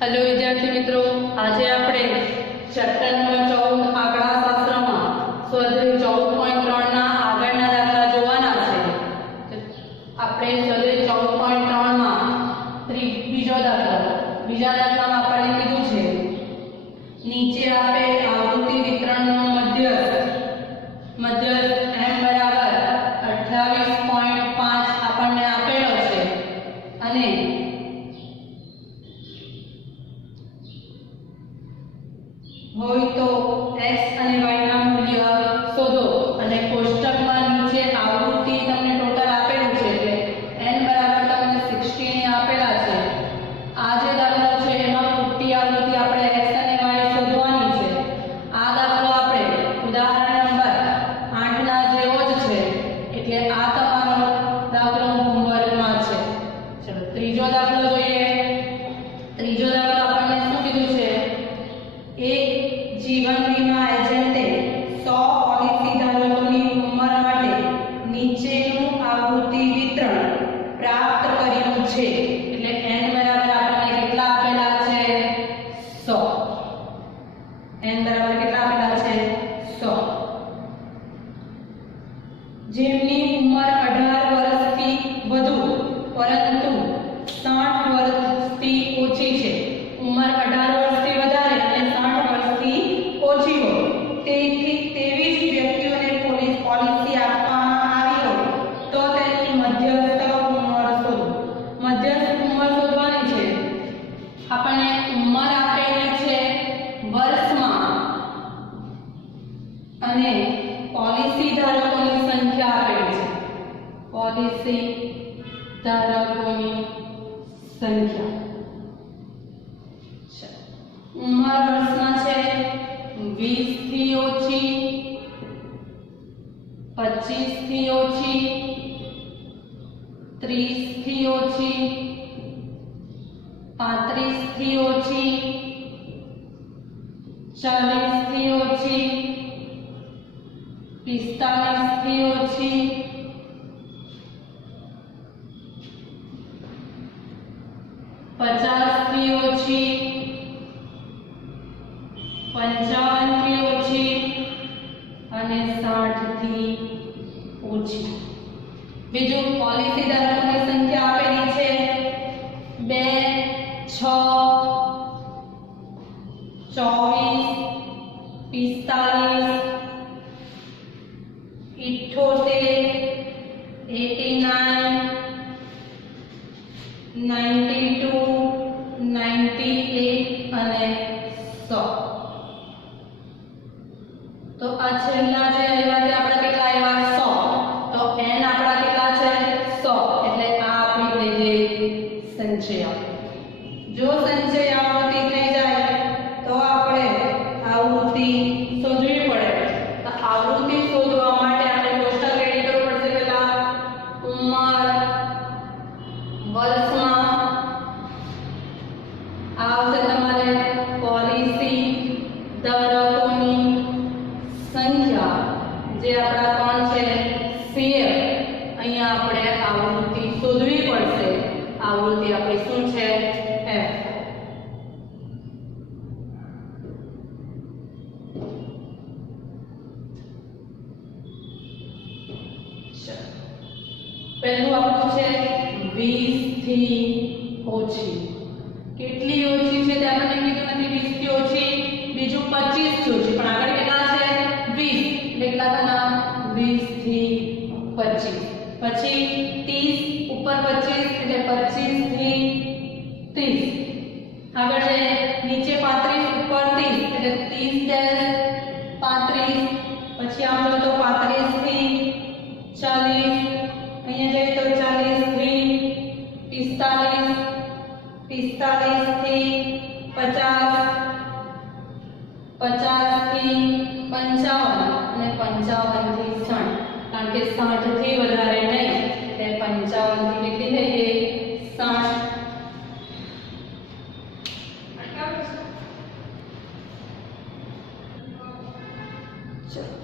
Hello विद्यार्थी मित्रों, आज આપણે ચેપ્ટર નંબર 14 આંકડાશાસ્ત્રમાં સ્વાધ્યાય 14.3 ના આગળના દાખલા જોવાના છે. આપણે સ્વાધ્યાય 14.3 માં બીજો દાખલામાં આપણે કીધું છે નીચે આપેલ આવૃત્તિ વિતરણનો મધ્યસ્થ m બરાબર 28.5 આપણને આપેલો છે અને હોય તો x અને y ના મૂલ્ય શોધો અને કોષ્ટકમાં નીચે આવૃત્તિ તમને ટોટલ આપેલું છે એટલે n બરાબર તમને 60 ની આપેલા છે. આ જે દાખલો છે એમાં પૂરતી આવૃત્તિ આપણે x અને y શોધવાની છે. આ દાખલો આપણે ઉદાહરણ નંબર 8 ના જેવો જ છે એટલે આ તમારો દાખલો હોમવર્કમાં છે. ચલો ત્રીજો દાખલો જોઈએ. ત્રીજો દાખલો આપણને શું કીધું છે? એક जीवन बीमा एजेंटे 100 पॉलिसी धारकोनी उम्र माटे नीचेનું आवृत्ति वितरण प्राप्त કર્યું છે એટલે n બરાબર આપણને કેટલા આપેલા છે? 100. n બરાબર કેટલા આપેલા છે? 100. જેમની ઉંમર 18 વર્ષથી વધુ પરંતુ 60 વર્ષથી ઓછી છે. ઉંમર 18 વર્ષથી વધારે અને 60 વર્ષથી ઓછી હોય તેવી જ વ્યક્તિઓને પોલિસી આપવામાં આવી હોય તો તેની મધ્યસ્થ ઉંમર શોધો. મધ્યસ્થ ઉંમર શોધવાની છે. આપણને ઉંમર આપેલી છે વર્ષમાં અને પોલિસી ધારકોની સંખ્યા આપેલી છે. પોલિસી ધારકોની સંખ્યા ઉંમર વર્ષમાં છે 20 થી ઓછી, 25 થી ઓછી, 30 થી ઓછી, 35 થી ઓછી, 40 થી ઓછી, 45 થી ઓછી, 50 થી ઓછી, 55 થી ઓછી અને 60 થી ઓછી. બીજું પોલિસી ધારકોની સંખ્યા આપેલી છે 2, 6, 24, 45, 78, 89, 92, 98 અને 100. तो आ छेल्ला जे आव्या ते आपड़ा કેટલા આવ્યા? 100. તો n આપડા કેટલા છે? 100. એટલે આ આપણી થઈ ગઈ સંચય. જો સંચય આવૃત્તિ થઈ જાય તો આપણે આવૃત્તિ શોધવી પડે. તો આવૃત્તિ શોધવા માટે આપણે કોષ્ટક રેડી કરવું પડશે. પહેલા ઉંમર વર્ષમાં આવશે તમારે પોલિસી ધારકોની સંખ્યા જે આપણા કોણ છે? શેર. અહીંયા આપણે આવૃત્તિ શોધવી પડશે. આવૃત્તિ આપણી શું છે? f. પહેલું આપણું છે 20 થી ઓછી. કેટલી ઓછી છે તે આપણને કીધું નથી. 20 થી ઓછી. બીજું 25 થી ઓછી પણ આગળ કેટલા છે? 20. કેટલા બના? 20 થી 25. પછી 30 ઉપર 25 એટલે 25 થી 30. આગળ છે નીચે 35 ઉપર 30 એટલે 30 35. પછી આમ જો તો 35 થી 40. અહીંયા જઈએ તો 40 થી 45, 45 થી 50, 50 થી 55 અને 55 થી 60. કારણ કે 60 થી વધારે નહીં એટલે 55 થી કેટલી થઈ ગઈ? 60.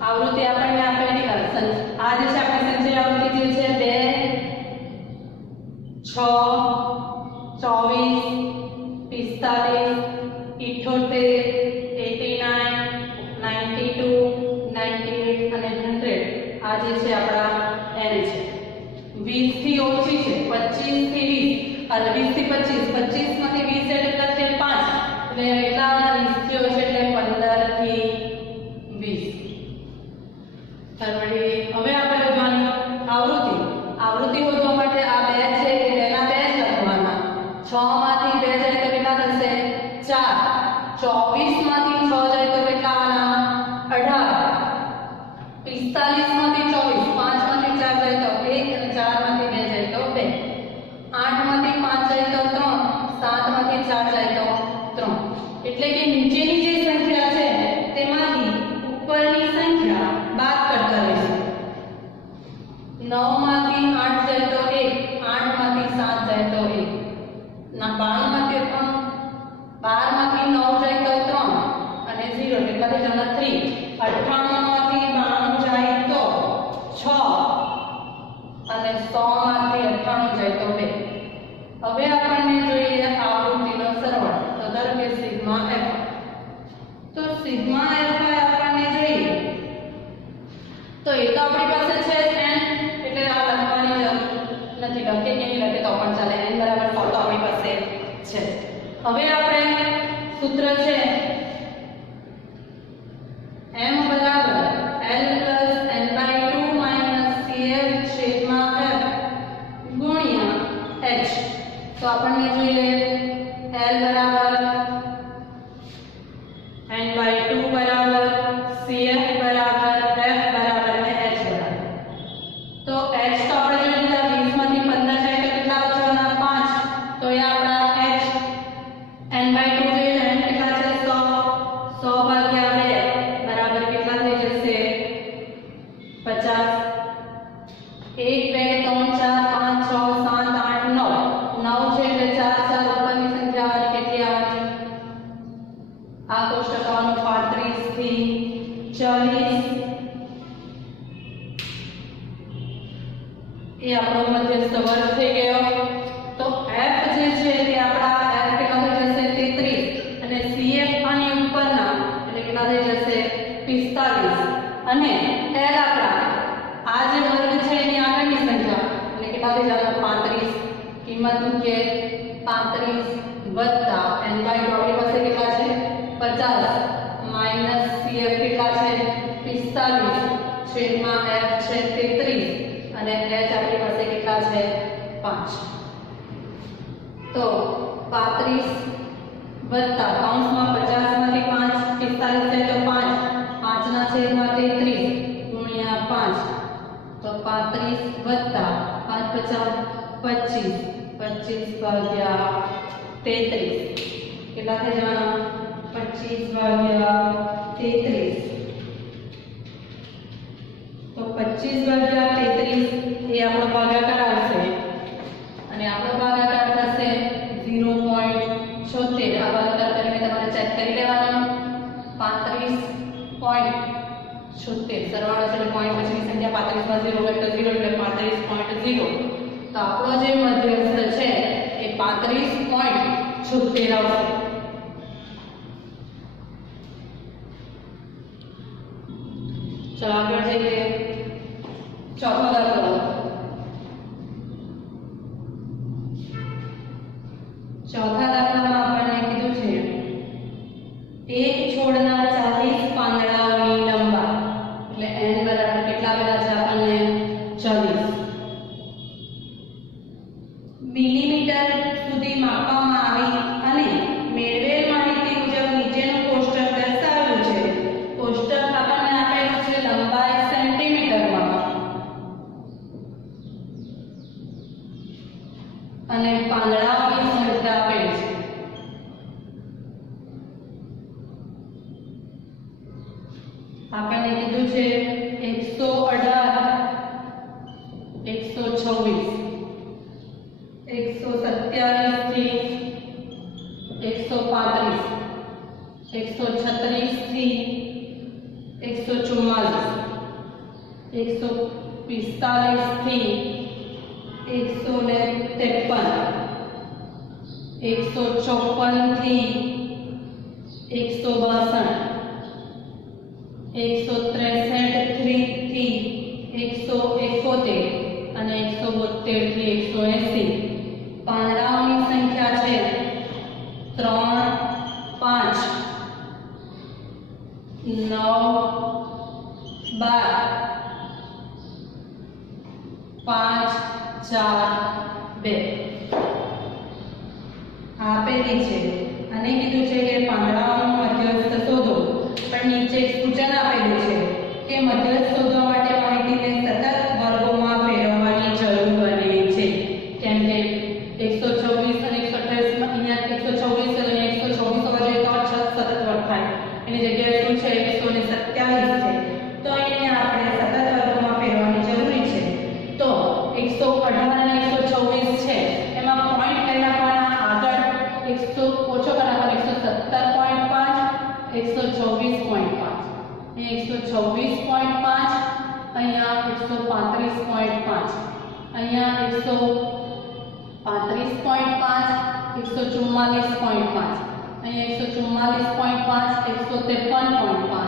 આવૃત્તિ આપણને આપેલી આ જે છે આપણે સંચય આવૃત્તિ જે છે 2, 6, 24, અને 100 આ જે છે આપણા n છે. 20 થી ઓછી છે, 25 થી 20 અને 20 થી 25, 25 માંથી 20 એટલે કેટલા છે 5, એટલે એટલા 20 થી ઓછી એટલે 15 થી 20. હવે આપણે જોવાની આવૃત્તિ શોધવા માટે આ બે છે કે તેના બે જ લખવાના. 6 માંથી 2 જાય તો કેટલા થશે 4, 24 માંથી 6 જાય તો કેટલા આવવાના 18, 45 માંથી 24, 5 માંથી 4 જાય તો 1 અને 4 માંથી 2 જાય તો 2, 8 માંથી 5 જાય તો 3, 7 માંથી 4 જાય તો 3. એટલે કે નીચેની જે સંખ્યા છે તેમાંથી ઉપરની સંખ્યા બાદ કરતા રહીશું. 9 માંથી 8 જાય તો 1, 8 માંથી 7 જાય તો 1, 92 માંથી 3, 12 માંથી 9 જાય તો 3 અને 0 કેટલા થઈ જવાના 3. 98 માંથી 92 જાય તો 6 અને 100 માંથી 98 જાય તો 2. હવે આપણને જોઈએ આવૃત્તિનો સરવાળો. તો ધારો કે સિગ્મા f, તો સિગ્મા f આપણને જોઈએ તો એ તો આપણી પાસે છે n, એટલે આ લખવાની જરૂર નથી. લખે કે નહીં લખે તો પણ ચાલે, n બરાબર 100 તો આપણી પાસે છે. હવે આપણે સૂત્ર છે m બરાબર l plus n/2 minus cf છેદમાં f ગુણ્યા h. તો આપણને જોઈએ l બરાબર n/2 બરાબર cf બરાબર f બરાબર અને h બરાબર. તો h તો આપણે જોઈ લીધા, 20 માંથી 15 જાય તો કેટલા બચવાના 5, તો એ આપણા h. n/2 જોઈએ, n કેટલા છે 100, 100 ભાગ્યા 2 બરાબર કેટલા થઈ જશે 50. 1 2 3 4 5 6 7 8 9, 9 છે એટલે 4 4 ઉપરની સંખ્યા આવવાની કેટલી આવવાની આ કોષ્ટક આવવાનું 35 થી 40. એ આપણો મધ્યસ્થ વર્ગ થઈ ગયો. તો f જે છે તે આપણા f કેટલા થઈ જશે 33 અને cf આની ઉપરના એટલે કેટલા થઈ જશે 45 અને l આપણા આ જે વર્ગ છે એની આગળની સંખ્યા એટલે કેટલા થઈ જશે 35. કિંમત મૂકીએ 35 વત્તા n/2 આપણી પાસે કેટલા છે 50 માઈનસ cf કેટલા છે 45 છેદમાં f છે 33 અને h આપણી પાસે કેટલા છે 5. તો 35 વત્તા કૌંસમાં 50 માંથી 5 45 થાય તો 5, 5 ના છેદમાં 33 ગુણ્યા 5, તો 35 વત્તા 5 50 25 ભાગ્યા 33 કેટલા થઈ જવાના 25 ભાગ્યા 33. તો 25 ભાગ્યા 33 એ આપણો ભાગાકાર આવશે અને આપણો ભાગાકાર થશે 0.76. આ ભાગાકાર કરીને તમારે ચેક કરી લેવાનો. 35.76 સરવાળો છે એટલે પોઈન્ટ પછીની સંખ્યા 35 માં 0 હોય તો 0 એટલે 35.0. તો આપણો જે મધ્યસ્થ છે એ 35.76 આવશે. ચલો આગળ જઈએ. ચોથો દાખલો. ચોથા દાખલામાં આપણને કીધું છે એક છોડના 40 પાંદડાઓની લંબાઈ એટલે n બરાબર કેટલા આવેલા છે આપણને 40 મિલીમીટર સુધી માપવામાં આવી અને મેળવેલ માહિતી મુજબ નીચેનું કોષ્ટક દર્શાવેલું છે. કોષ્ટક આપણને આપેલું છે લંબાઈ સેન્ટીમીટરમાં અને પાંદડાઓની સંખ્યા આપેલી છે. આપણને કીધું છે 118 126 127 થી 135 136 થી 144 145 થી 153 154 થી 162, 163 થી 171 અને 172 થી 180. પાંદડાઓની સંખ્યા છે 3, 5, 9, 12, 5, 4, 2 આપેલી છે અને કીધું છે કે પાંદડાઓનો મધ્યસ્થ શોધો. પણ નીચે એક સૂચન આપેલું છે કે મધ્યસ્થ શોધવા માટે માહિતીને સતત વર્ગોમાં ફેરવવાની જરૂર બને છે. કેમ કે 124 અને 128 માં અહીંયા 124 અને 124 હોવા જોઈએ તો સતત વર્ગ થાય. એની જગ્યાએ શું છે 127 છે. તો અહીંયા આપણે સતત વર્ગોમાં ફેરવવાની જરૂરી છે. તો 118 અને 124 છે એમાં પોઈન્ટ કઈ નાખવાના? આગળ 100 ઓછો કરાવવાનો 117.5, 124.5. અહીંયા 124.5, અહીંયા 135.5, અહીંયા 144.5, અહીંયા 144.5, 153.5,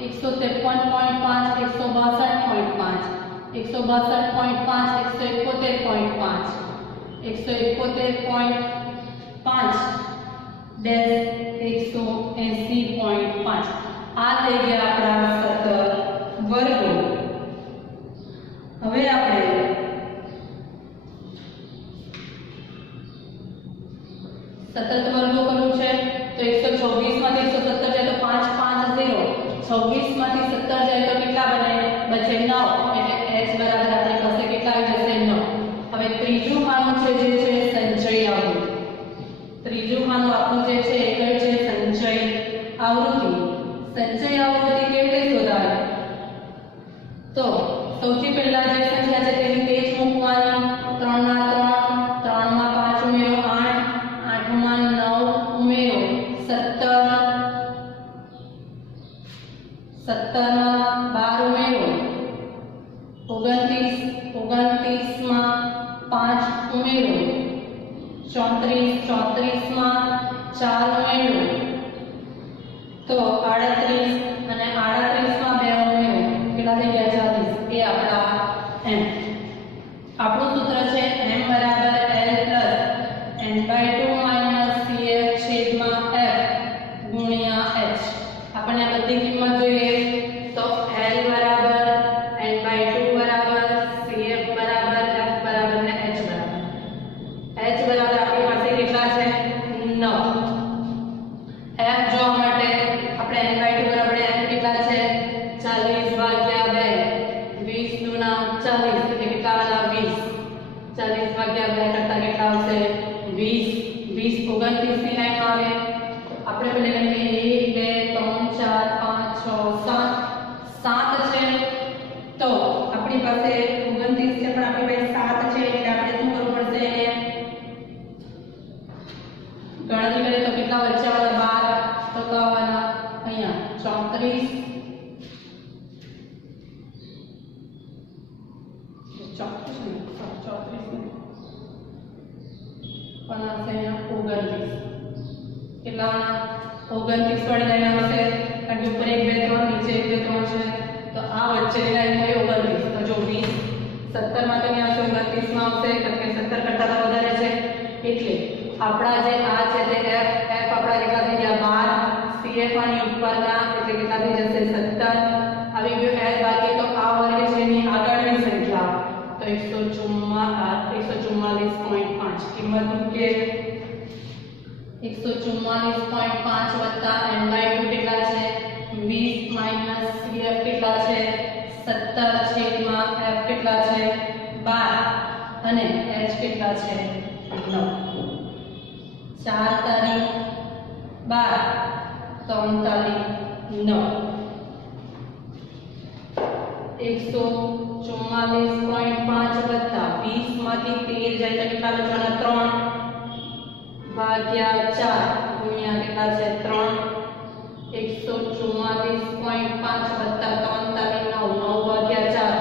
163.5, 162.5, 171.5, 180.5. આ થઈ ગયા આપણા સતત વર્ગો. હવે આપણે સતત વર્ગો કરવું છે તો 124 માંથી 117 જાય તો 5, 5, 0. 26 માંથી 17 જાય તો કેટલા બને? બચે 9. એટલે h બરાબર આપણી પાસે કેટલા આવી જશે? 9. હવે ત્રીજું ખાનું છે જે છે સંચય આવૃત્તિ. ત્રીજું ખાનું આપણું જે છે એ કયું છે? સંચય આવૃત્તિ. સંચય આવૃત્તિ કેવી રીતે શોધાય? તો સૌથી પહેલા જે સંખ્યા છે તેની પેજ મૂકવાની. 3 ના 3, 3 માં 5 ઉમેરો 8, 8 માં 9 ઉમેરો 17, 17 માં 12 ઉમેરો 29, 29 માં 5 ઉમેરો 34, 34 માં 4 ઉમેરો તો 38 અને 38 માં 2 ઉમેરો કેટલા થઈ ગયા? 40. એ આપણા m. આપણું સૂત્ર છે m બરાબર l plus n/2 minus cf છેદમાં f ગુણ્યા h. આપણને આ બધી કિંમત જોઈએ તો l બરાબર n/2 બરાબર cf બરાબર f બરાબર ને h બરાબર. h બરાબર આપણી પાસે કેટલા છે? 9. f જોવા માટે આપણે n/2 બરાબર f કેટલા છે? 40 ભાગ્યા 2, 20 દુના 40 એટલે કેટલા આવશે? 20. 40 ભાગ્યા 2 કરતા કેટલા આવશે? 20. 20 29 ની લાઈન આવે. આપણે પહેલા લઈએ 1, 2, 3, 4, 5, 6, 7. 7 છે તો આપણી પાસે 29 છે પણ આપણી પાસે 7 છે એટલે આપણે શું કરવું પડશે? ગણતરી કરીએ તો કેટલા વચ્ચે વાળા 12 તો આવવાના અહીંયા 34, કેટલા 29 વાળી લાઈન આવશે કારણ કે ઉપર 1, 2, 3 નીચે 1, 2, 3 છે તો આ વચ્ચેની લાઈન થઈ 29. તો જો 20 17 માં તો અહીંયા 29 માં આવશે કારણ કે 17 કરતા તો વધારે છે એટલે આપણા જે આ છે તે f આપણા કેટલા થઈ ગયા? 12. cf આની ઉપરના એટલે કેટલા થઈ જશે? 17. આવી ગયું l બાકી તો આ વર્ગ છે એની આગળની સંખ્યા તો 144.5 કિંમત મૂકીએ 144.5 વત્તા n/2 કેટલા છે? 20 માઈનસ cf કેટલા છે? 17 છેદમાં f કેટલા છે? 12 અને h કેટલા છે? 9. 4 તારી 12, 3 તારી 9. 144.5 વત્તા 20 માંથી 13 જાય તો કેટલા બચવાના? 3 ભાગ્યા 4 ગુણ્યા કેટલા છે? 3. 144.5 વત્તા 3 તારી 9, 9 ભાગ્યા 4,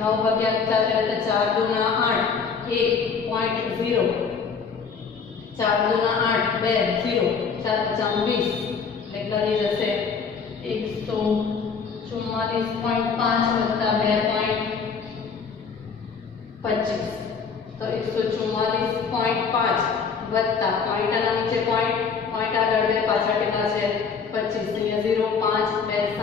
9 ભાગ્યા 4 એટલે 4 દુના 8, 1.0. 4 दूना 8 2 0 4 5 20 કેટલા થઈ જશે 144.5 વત્તા 2.25 તો 144.5 વત્તા પોઈન્ટ આના નીચે પોઈન્ટ આગળ 2 પાછળ કેટલા છે 25 અહીંયા 0 5 2 7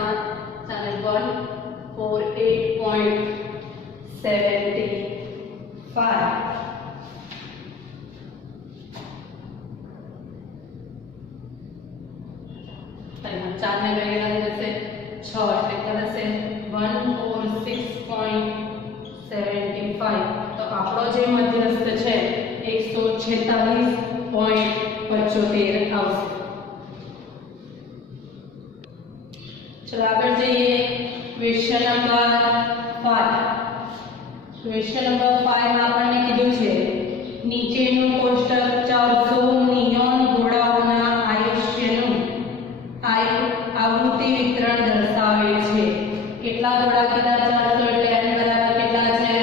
148.75 4 ને 2 કેટલા જશે 6 એટલે કેટલા થશે 146.75 તો આપણો જે મધ્યસ્થ છે 146.75 આવશે. चलो आगे जाइए क्वेश्चन नंबर 5. क्वेश्चन नंबर 5 में आपने कीधुं छे नीचेનું કોષ્ટક 400 નિયોન ગોળાઓના આયુષ્યનું આવૃત્તિ વિતરણ દર્શાવે છે. કેટલા ગોળા કીધા 400 એટલે n બરાબર કેટલા છે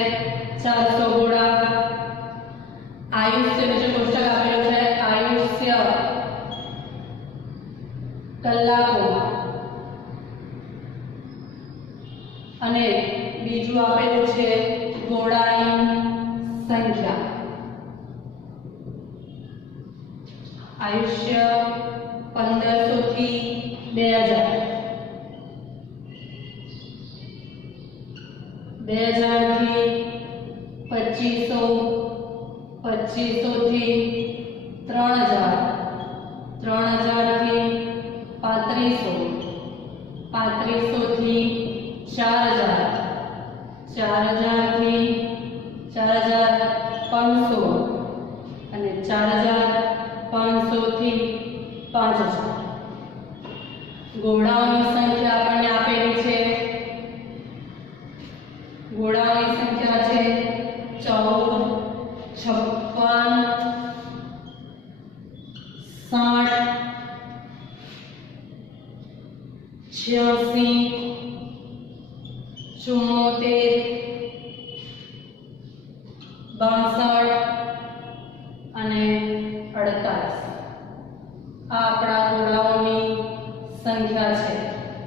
400 ગોળા. આયુષ્યનું જે કોષ્ટક આપેલું છે આયુષ્ય કલાકોમાં અને બીજું આપેલું છે ગોળાની સંખ્યા. આયુષ્ય 1500 થી 2000 2000 થી 2500 2500 થી 3000 3000 થી 3500 3500 થી 4000 4000 થી 4500 અને 4500 થી 5000 ગોળાઓની સંખ્યા આપણને આપેલી છે. ગોળાઓની સંખ્યા છે 14 56 અને 48 આ આપણા ગોળાઓની સંખ્યા છે.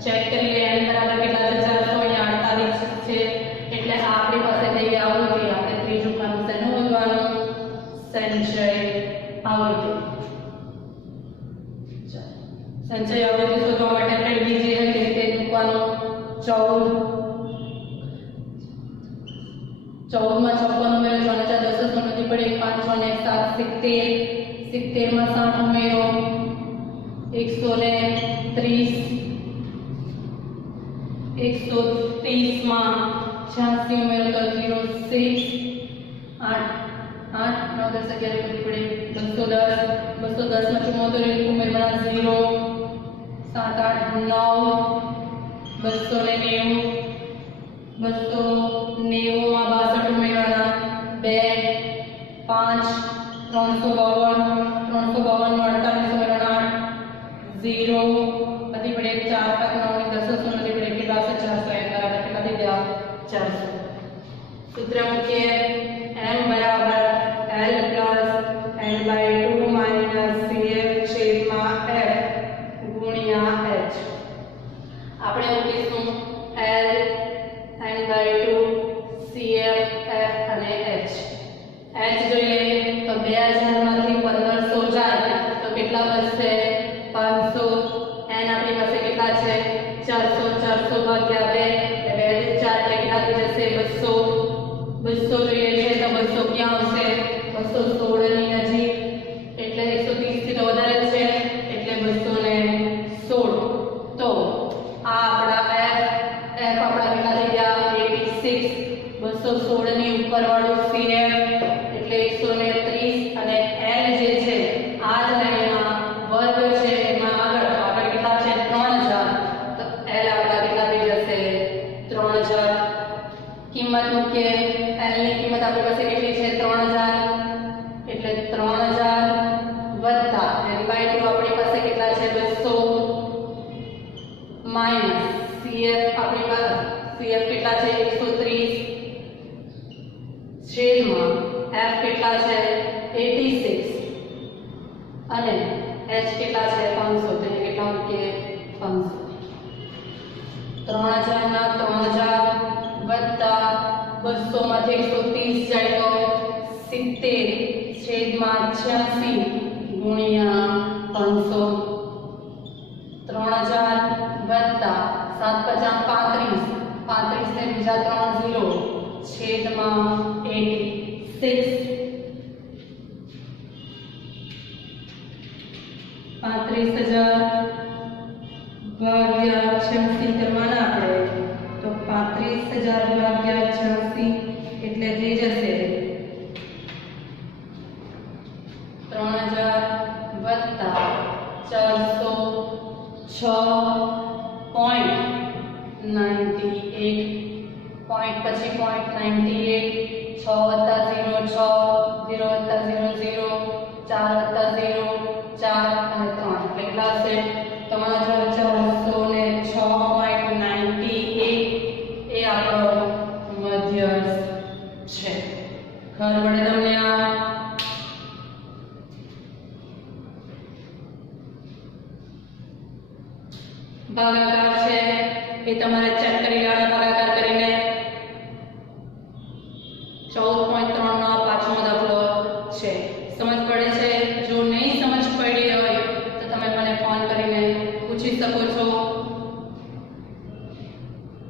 ચેક કરી લઈએ n બરાબર કેટલા છે 400 અને 48 છે એટલે આ આપણી પાસે થઈ ગઈ આવૃત્તિ. આપણે ત્રીજું કામ શેનું શોધવાનું સંચય આવૃત્તિ. સંચય આવૃત્તિ શોધવા માટે આપણે બીજી રીતે મૂકવાનું 14 માં 56 ઉમેરો 4 10 માંથી પડે 5 6 ને 7 70 70 માં 60 ઉમેરો 130 130 માં 86 ઉમેરો તો 06 8 8 9 10 11 માંથી પડે 210 માં 74 ઉમેરવાના 0 7 8 9 290 290 માં 62 ઉમેરવાના 2 5 352 352 માં 48 ઉમેરવાના 0 માંથી પડે 4 તક 9 10 માંથી પડે કેટલા છે 400 એમ બરાબર કેટલા થઈ ગયા 400. સૂત્ર મૂકીએ m બરાબર l plus n/2 minus cf છેદમાં f ગુણ્યા h. આપણે મૂકીશું l n/2 cf f અને h. h જોઈએ તો 2000 માંથી 1500 જાય તો કેટલા બચશે 500. n આપણી પાસે કેટલા છે 400 400 ભાગ્યા 2 એટલે 4 એટલે કેટલા થઈ જશે 200 જોઈએ છે તો 200 ક્યાં આવશે 216 ની નજીક એટલે 130 થી તો વધારે છે એટલે 216. તો આ આપણા f આપણા કેટલા થઈ ગયા 86. 216 ની ઉપર વાળું cf એટલે 130 અને l જે છે આ જ લાઈનમાં વર્ગ છે એમાં આગળ કેટલા છે 3000 તો l આપણા કેટલા થઈ જશે 3000. કિંમત મૂકીએ l ની કિંમત આપણી પાસે કેટલી છે 3000 એટલે 3000 વત્તા n/2 આપણી પાસે કેટલા છે 200 માઈનસ cf આપણી પાસે cf કેટલા છે 130 છેદમાં f કેટલા છે 86 અને h કેટલા છે 500 તો એ કેટલા મૂકીએ 500 3000 ના 3000 વત્તા 200 માંથી 130 જાય તો 70 છેદમાં 86 ગુણ્યા 500 3000 વત્તા 7 × 5 = 35 ને બીજા 3 0 છેદમાં 86 35,000 ભાગ્યા 86 કરવાના આપણે તો 35,000 ભાગ્યા 86 એટલે થઈ જશે 3000 વત્તા 406.98 પોઈન્ટ પછી પોઈન્ટ 98 6 વત્તા 0 6 0 વત્તા 0 0 4 વત્તા 0 4 અને 3 કેટલા હશે તમારો 406.98 એ આપણો મધ્યસ્થ છે ઘર વડે તમને આ ભાગાકાર છે એ તમારે ચેક કરી લેવાનો ભાગાકાર કરીને 14.3 નો પાંચમો દાખલો છે સમજ પડે છે જો નહીં સમજ પડી હોય તો તમે મને ફોન કરીને પૂછી શકો છો